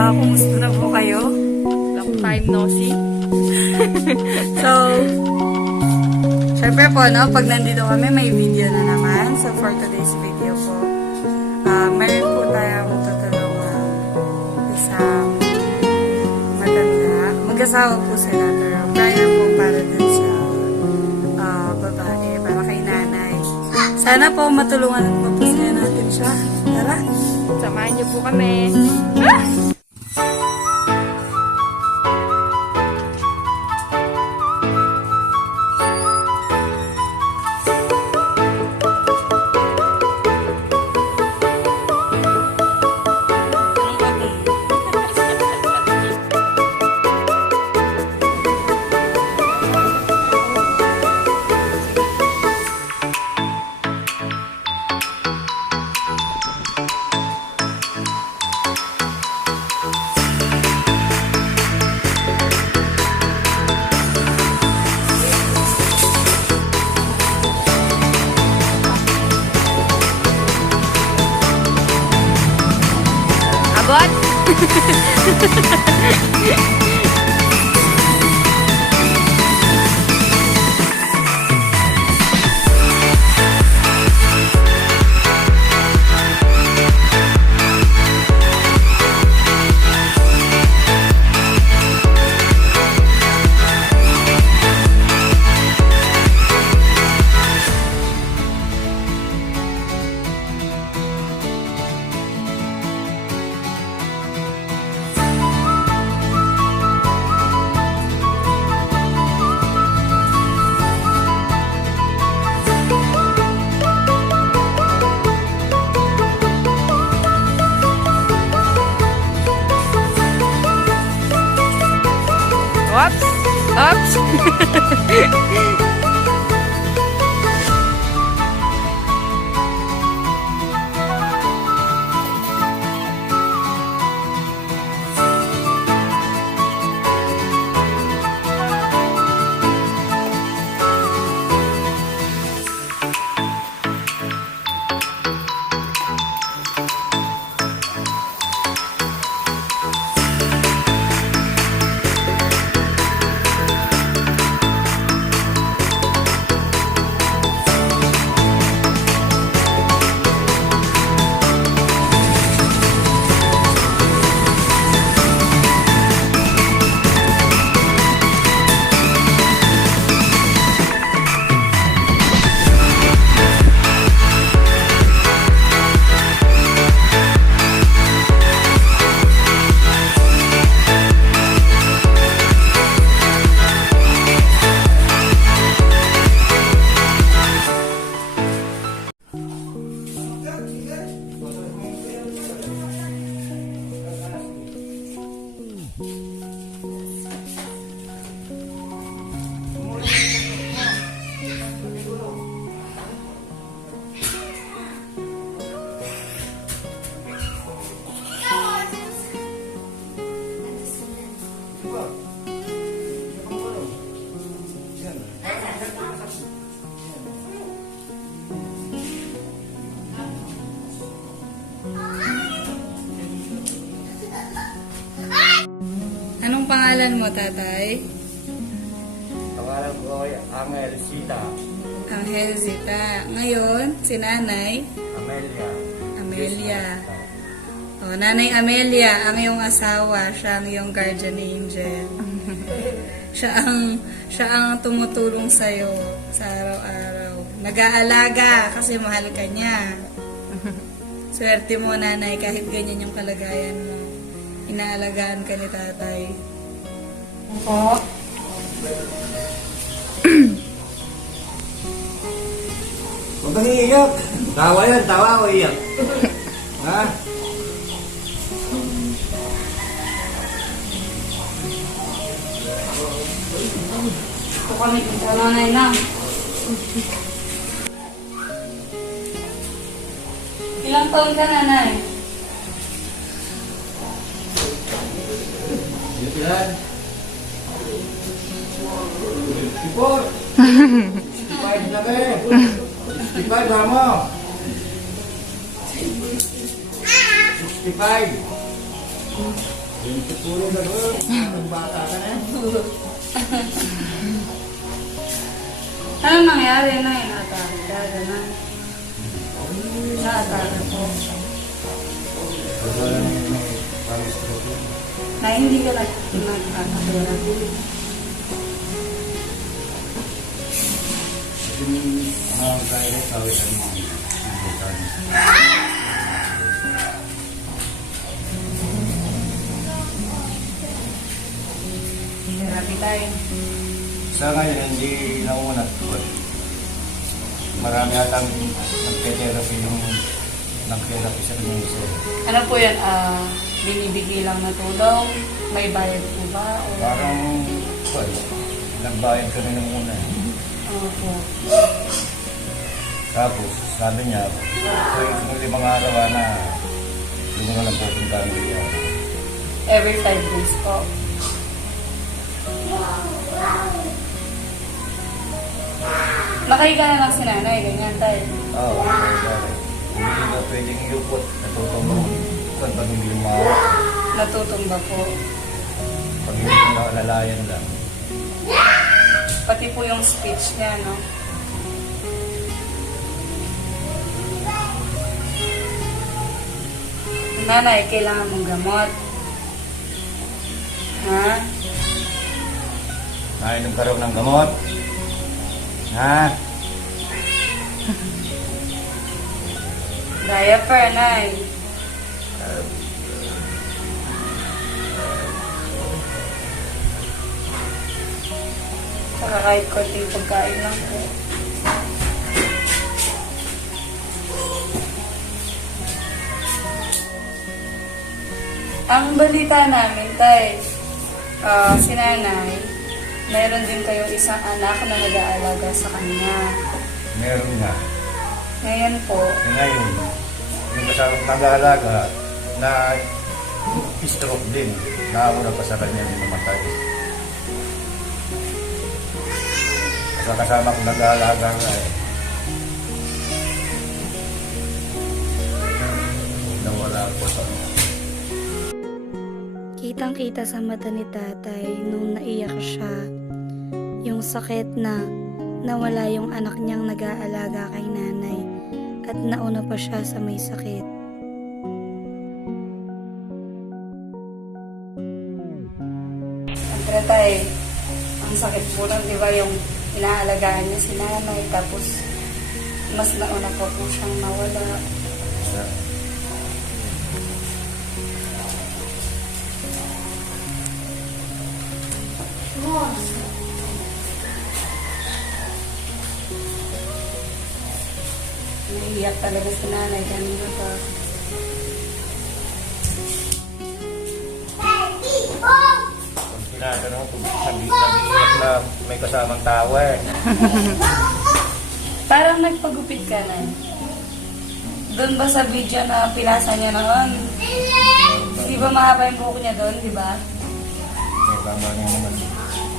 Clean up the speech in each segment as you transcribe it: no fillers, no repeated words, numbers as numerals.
Kumusta na po kayo? Long time no see. So, syempre po, no, pag nandito kami, may video na naman. So, for today's video po, meron po tayong tutulungan isang matanda. Mag-asawa po sila, pero prior po para dun sa babae, para kay nanay. Sana po matulungan at mapasaya natin siya. Tara! Samahan niyo po kami. Abot! Oops! Oops! Anong pangalan mo, tatay? Pangalan ko ay Angel Sita, Angel Zita. Ngayon, si nanay, Amelia. Amelia. O, nanay Amelia, ang iyong asawa, siya ang iyong guardian angel. siya ang tumutulong sa'yo sa araw-araw. Nag-aalaga kasi mahal ka niya. Swerte mo, nanay, kahit ganyan yung kalagayan mo. Inaalagaan ka ni tatay. Opo. Huwag kang iiyak. Tawa yan, tawa o iyak. Ha? Ito kami sa nanay na. Ilang taon ka, nanay? Yan. Report. 65 na kayo. 65 na mo. 65. Yung tutuloy na doon. Ang bata ka na. Anong nangyari na yun? Atake ka, gano'n. Naatake po. Wala na yung paris ko. Na hindi ka nagkakapera. Yung kaya tawid ang mga Therapy tayo. sa ngayon, hindi na una. Marami atang nagpe-therapy sa kanyang isa. Ano po yan? Binibigay lang na tulong? May bayad po ba? O... Parang, nagbayad kami ng una. Opo. Tapos, sabi niya, kung 5 araw na, doon na lang pupunta ang diyan. Every 5 days po. Nakahiga na lang si nanay, ganyan tayo. Oo, hindi na pwedeng iupot. Natutulong. Kung pag hindi lumawa, Natutumba po. pag hindi nakalalayan lang. Pati po yung speech niya, no? Nanay, kailangan mong gamot. Ha? Nainom ka raw ng gamot. Ha? Diaper, nay. Saka kahit konting pagkain lang po. Ang balita namin, tay, si nanay, mayroon din kayong isang anak na nag-aalaga sa kanya. Meron nga. Ngayon po, Ngayon, yung kasamang nag-aalaga na stroke din. Nauna pa sa kanya yung namatay. Kasama kong nag-aalaga nga eh. Nawala po sa Kitang-kita sa mata ni tatay nung naiyak siya. Yung sakit na nawala yung anak niyang nag-aalaga kay nanay at nauna pa siya sa may sakit. siyempre tay, ang sakit po nun, di ba, yung inaalagaan niya si nanay, tapos mas nauna pa po siyang nawala. Naiiyak talaga si nanay kanina pa. Pinagano kung sabi-iyak na may kasamang tao eh. Parang nagpagupit ka na. Doon ba sa video na pinasa niya noon? Di ba mahaba yung buhok niya doon, di ba? Eh, tama nga naman.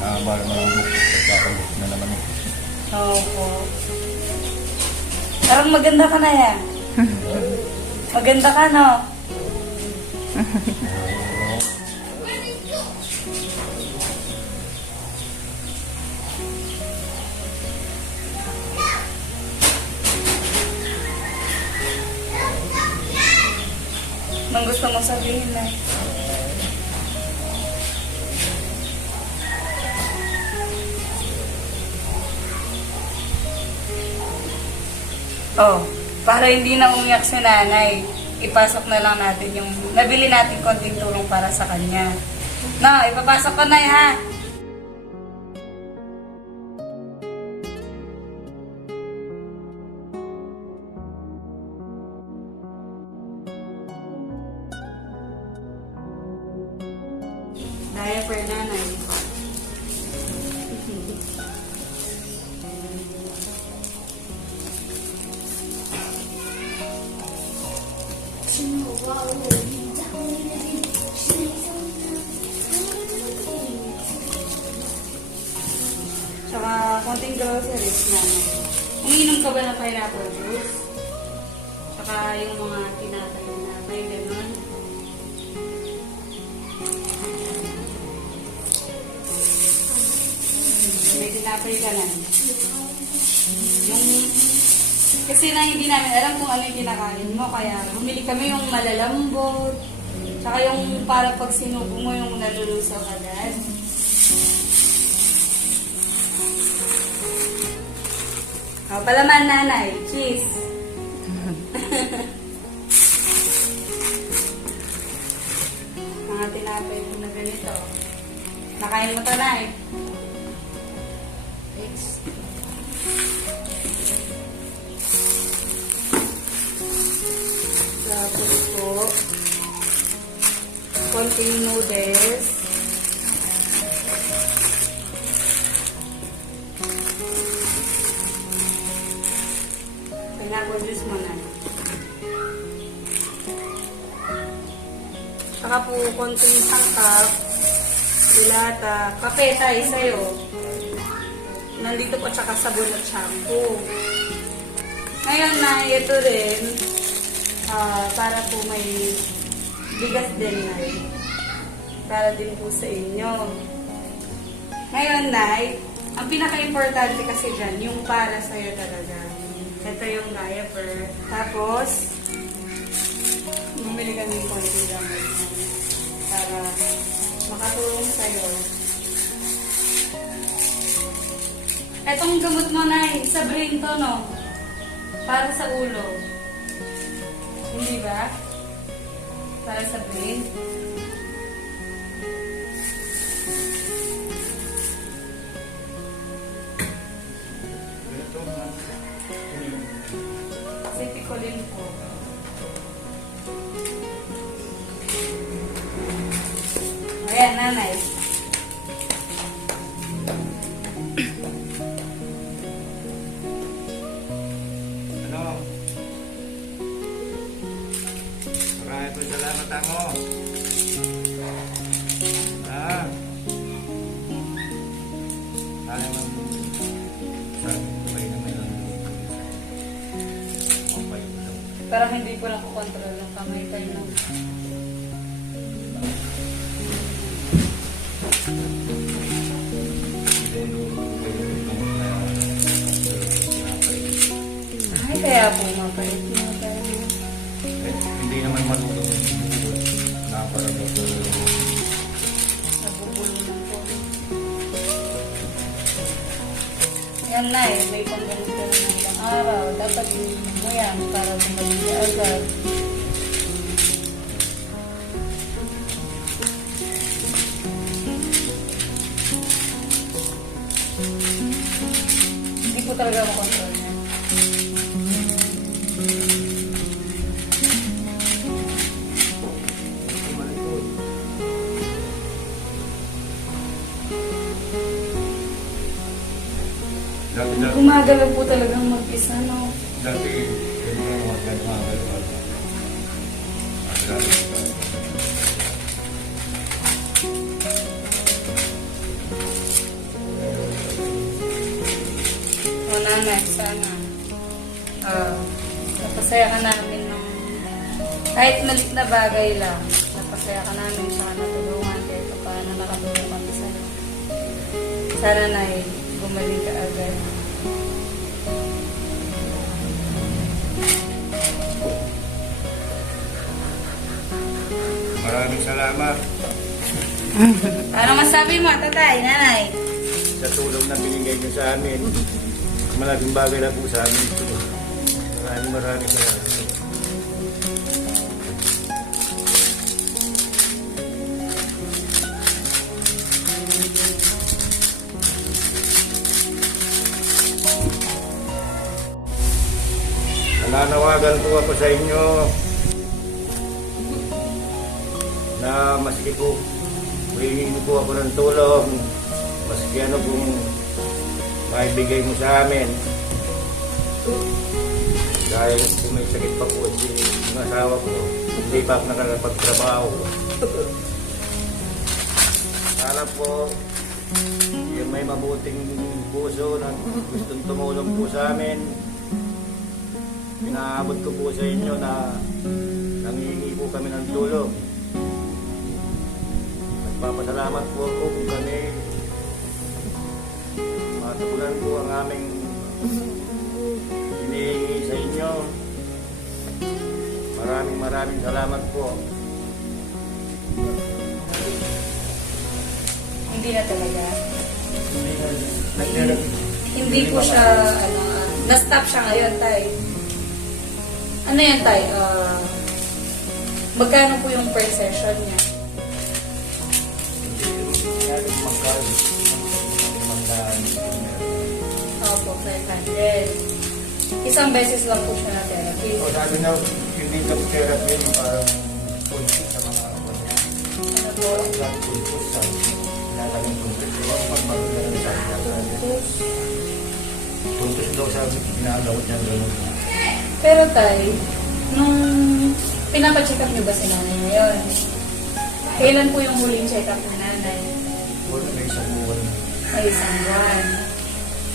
Nakabara na ang buhok. Pagkakabuk na naman eh. Opo. Parang maganda ka na yan. Maganda ka, no? Anong gusto mong sabihin na? Oh, para hindi na umiyak si nanay, ipasok na lang natin yung, nabili natin konting tulong para sa kanya. No, ipapasok ko na ha. Diaper nanay. Tsaka konting groceries nanay. Umiinom ka ba ng pineapple juice? Tsaka yung mga tinatay na may ganun. tinapay ka na. Yung, kasi na hindi namin alam kung ano yung kinakain mo, kaya bumili kami yung malalambot, tsaka yung para pag sinubo mo yung nalulusaw agad. O, palaman nanay, cheese. Mga tinapay mo na ganito. Nakain mo to, nay. Tapos po, konting noodles. Pineapple juice mo na. Saka po, konting sangkap, dilata, kape tayo sa'yo. Nandito po tsaka sabon at shampoo. Ngayon na, ito rin, para po may bigas din na para din po sa inyo. Ngayon, Nay, ang pinaka-importante kasi dyan, yung para sa'yo talaga. Ito yung diaper. Tapos, bumili kami ng konting gamot para makatulong sa'yo. Etong gamot mo, Nay, sa brain to, no? Para sa ulo. Hindi ba? Para sa brain. Siticolin po. Ayan, nanay. Ano? Maraming po salamat ako. Alam mo, sabi ko kayo naman yung Parang hindi ko lang kukontrol ng kamay kayo. No? Ay, kaya po mapait mo tayo. Hindi naman matulog. Naparang po. Nabubulong po. Yan na eh, may panggamit ka na ng ibang araw. Dapat ininom mo yan para bumalik ka agad. Hindi po talaga makontrol yan. Gumagalaw po talagang mag-isa, no? Dati, hindi mo magagalaw. O nanay, sana. Napasaya ka namin ng kahit maliit na bagay lang. Napasaya ka namin sa natulungan kahit paano nakatulong kami sa'yo. Sana na gumaling ka agad. Maraming salamat Ano masabi mo, tatay, nanay? sa tulong na binigay niyo sa amin. Malaking bagay na po sa amin ito. Maraming salamat. Nananawagan po ako sa inyo na maski po huwingin po ako ng tulong, maski ano pong maibigay mo sa amin. Dahil kung may sakit pa po yung asawa ko, hindi pa ako nakakapagtrabaho. Sana po yung may mabuting puso na gustong tumulong po sa amin, pinaabot ko po sa inyo na nangihingi po kami ng tulong. Nagpapasalamat po ako kung kami matugunan po ang aming hinihingi sa inyo. Maraming salamat po. Hindi na talaga. Nagdala. Hindi po siya, na-stop siya ngayon, tay. Ano yan, tay? Magkano po yung per session niya? Opo, 500. Isang beses lang po siya na therapy. O sabi na, yung dito therapy yung parang pulpit sa mga ako niya. Ano po? Lang pulpit sa nalaging pulpit. Diba? Pag-magdala sa pulpit daw sabi, ginagawat niya gano'n. Pero tay, nung pinapacheck up niyo ba si nanay ngayon? Kailan po yung huling check up ni nanay? Wala na isang buwan. Ay, isang buwan.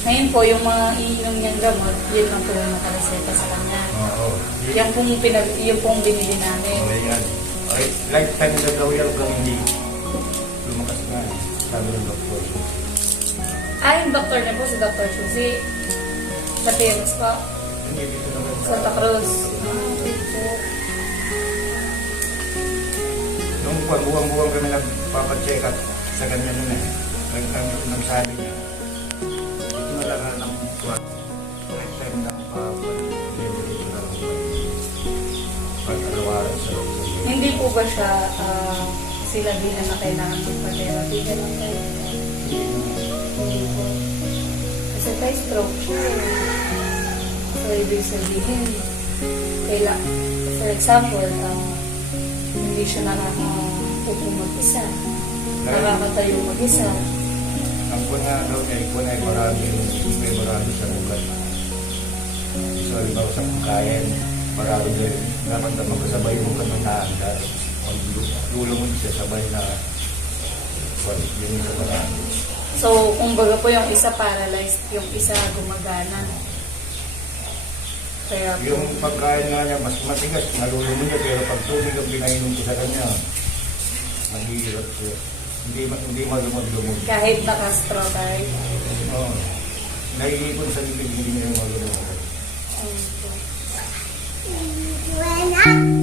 Ngayon po, yung mga iinom niyang gamot, yun lang po yung nakareseta sa kanya. Oo. Yung pong binili namin. Okay, yan. Okay, lifetime na daw yan kung hindi lumakas na. Sabi ng doktor. Yung doktor niya po, si Dr. Suzy. Sa Pinos po. Hindi dito naman Santa Cruz. Okay po. Nung buwang-buwang kami nagpapacheck up sa ganyan nun eh. Nagsabi niya. Ito na lang ng buwan. Lifetime ng delivery ko na lang. Pag-arawaran sa loob sa iyo. Hindi po ba siya sila din na kailangan magpa-therapy? Ganun kayo? Hindi po. Kasi tayo stroke siya. So, ibig sabihin, for example, hindi siya nakakapupo mag-isa. Nakakatayo mag-isa. Ang kuna daw niya, kuna ay marami sa ugat. So, halimbawa sa pagkain, marami din. Dapat na magkasabay mo ka ng naanda. Pag lulungon siya, sabay na yun yung marami. So, kumbaga po yung isa paralyzed, yung isa gumagana. Kaya po, Yung pagkain nga niya, mas matigas, nalulungon niya, pero pag tubig ang pinainom ko sa kanya, mahirap siya. Hindi malumag-lumog. kahit nakastro tayo. Oo. Naiipon sa bibig, hindi niya yung malulunog. Okay.